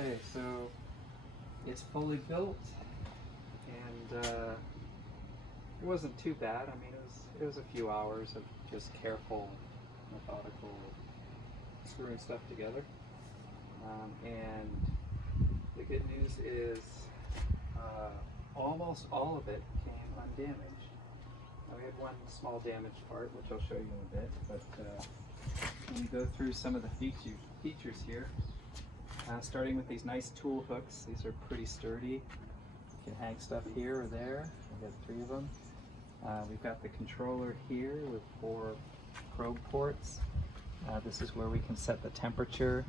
Okay, so it's fully built, and it wasn't too bad. I mean, it was a few hours of just careful, methodical screwing stuff together. And the good news is almost all of it came undamaged. Now, we had one small damaged part, which I'll show you in a bit, but when we go through some of the features here, starting with these nice tool hooks. These are pretty sturdy. You can hang stuff here or there. We've got 3 of them. We've got the controller here with 4 probe ports. This is where we can set the temperature,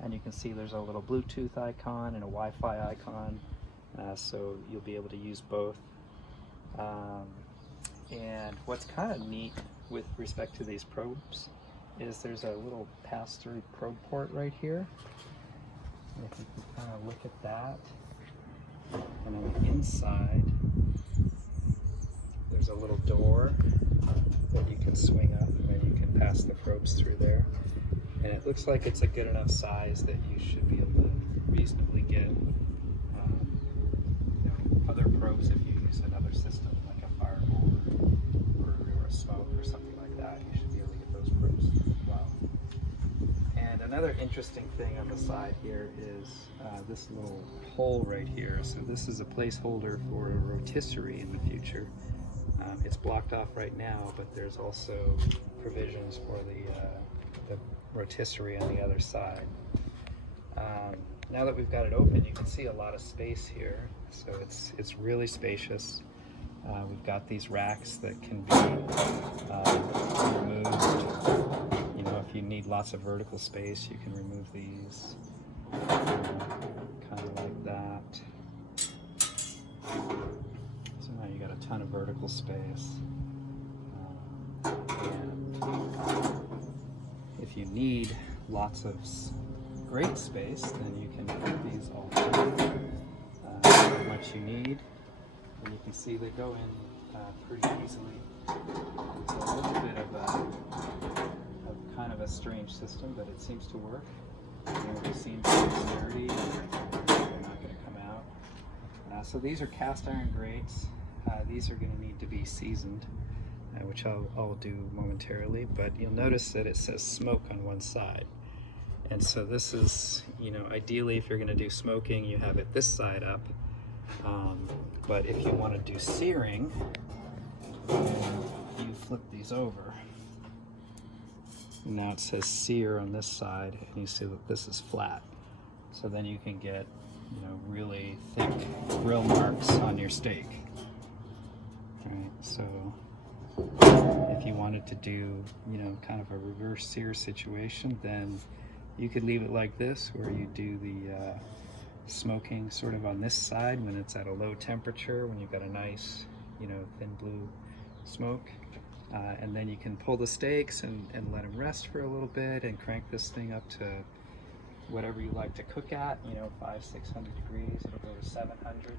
and you can see there's a little Bluetooth icon and a Wi-Fi icon, so you'll be able to use both. And what's kind of neat with respect to these probes is there's a little Pasteur probe port right here. If you can kind of look at that, and on the inside there's a little door that you can swing up, and then you can pass the probes through there. And it looks like it's a good enough size that you should be able to reasonably get other probes if you use another system like a firewall or a smoke or something like that. You should be able to get those probes as well. And another interesting thing on the side here is this little hole right here. So this is a placeholder for a rotisserie in the future. It's blocked off right now, but there's also provisions for the rotisserie on the other side. Now that we've got it open, you can see a lot of space here. So it's really spacious. We've got these racks that can be removed. You know, if you need lots of vertical space, you can remove these, kind of like that. So now you got a ton of vertical space. And if you need lots of grate space, then you can put these all through how much you need. And you can see they go in pretty easily. It's a little bit of kind of a strange system, but it seems to work. They seem pretty sturdy, and they're not going to come out. So these are cast iron grates. These are going to need to be seasoned, which I'll do momentarily, but you'll notice that it says smoke on one side. And so this is, you know, ideally if you're going to do smoking, you have it this side up. But if you want to do searing, you flip these over. Now it says sear on this side, and you see that this is flat. So then you can get, you know, really thick grill marks on your steak. Right, so if you wanted to do, you know, kind of a reverse sear situation, then you could leave it like this, where you do the smoking sort of on this side when it's at a low temperature, when you've got a nice, you know, thin blue smoke. And then you can pull the steaks and let them rest for a little bit and crank this thing up to whatever you like to cook at, you know, 500-600 degrees. It'll go to 700,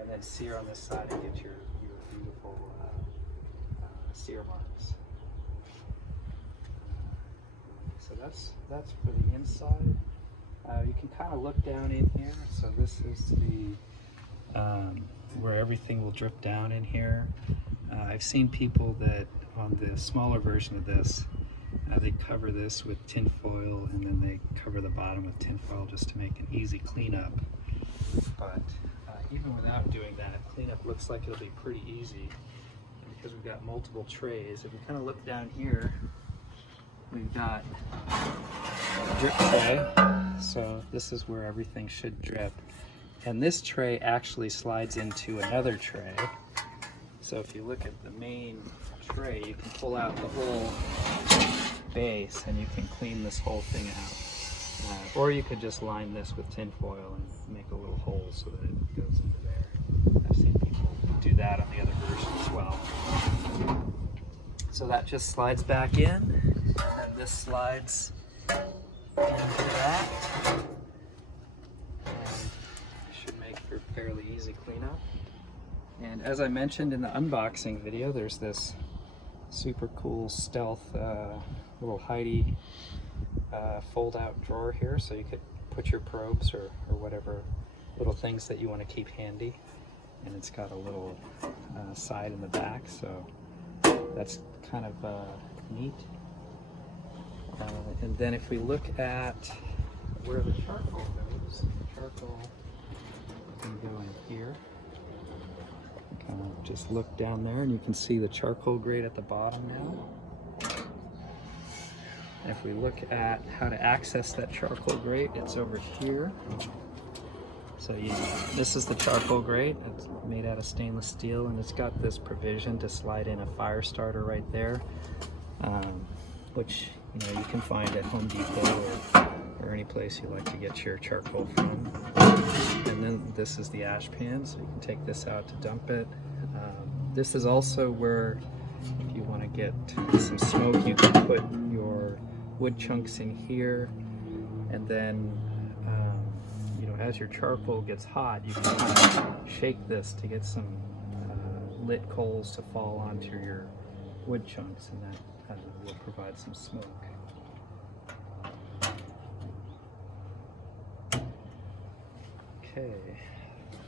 and then sear on this side and get your beautiful sear marks. So that's for the inside. You can kind of look down in here. So this is the where everything will drip down in here. I've seen people that on the smaller version of this, they cover this with tin foil, and then they cover the bottom with tin foil just to make an easy cleanup. But even without doing that, cleanup looks like it'll be pretty easy, and because we've got multiple trays. If we kind of look down here, we've got a drip tray. So this is where everything should drip. And this tray actually slides into another tray. So if you look at the main tray, you can pull out the whole base and you can clean this whole thing out. Or you could just line this with tin foil and make a little hole so that it goes into there. I've seen people do that on the other version as well. So that just slides back in, and this slides into that. And should make for fairly easy cleanup. And as I mentioned in the unboxing video, there's this super cool stealth little hidey fold out drawer here, so you could put your probes or whatever little things that you want to keep handy. And it's got a little side in the back, so that's kind of neat. And then if we look at where the charcoal goes, charcoal can go in here. Kind of just look down there and you can see the charcoal grate at the bottom now. And if we look at how to access that charcoal grate, it's over here. So this is the charcoal grate. It's made out of stainless steel, and it's got this provision to slide in a fire starter right there, which you can find at Home Depot or any place you like to get your charcoal from. And then this is the ash pan, so you can take this out to dump it. This is also where, if you want to get some smoke, you can put your wood chunks in here, and then as your charcoal gets hot, you can kind of shake this to get some lit coals to fall onto your wood chunks, and that will provide some smoke. Okay,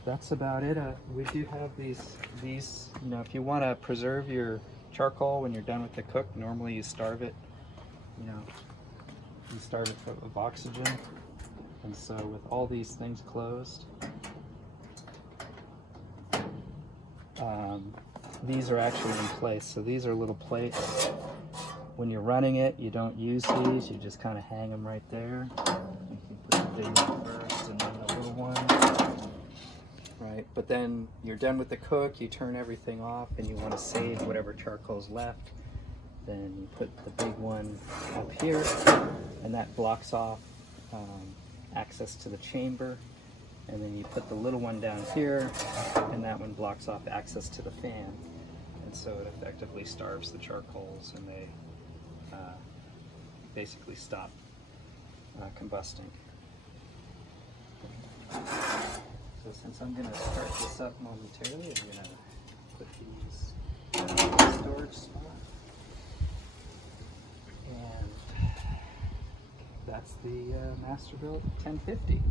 that's about it. We do have these, if you want to preserve your charcoal when you're done with the cook, normally you starve it, you starve it of oxygen. And so with all these things closed, these are actually in place. So these are little plates. When you're running it, you don't use these. You just kind of hang them right there. You can put the big one first and then the little one. Right, but then you're done with the cook, you turn everything off and you want to save whatever charcoal's left. Then you put the big one up here, and that blocks off access to the chamber, and then you put the little one down here, and that one blocks off access to the fan, and so it effectively starves the charcoals, and they basically stop combusting. So since I'm going to start this up momentarily, I'm going to put these in the storage spot, and that's the MasterBuilt 1050.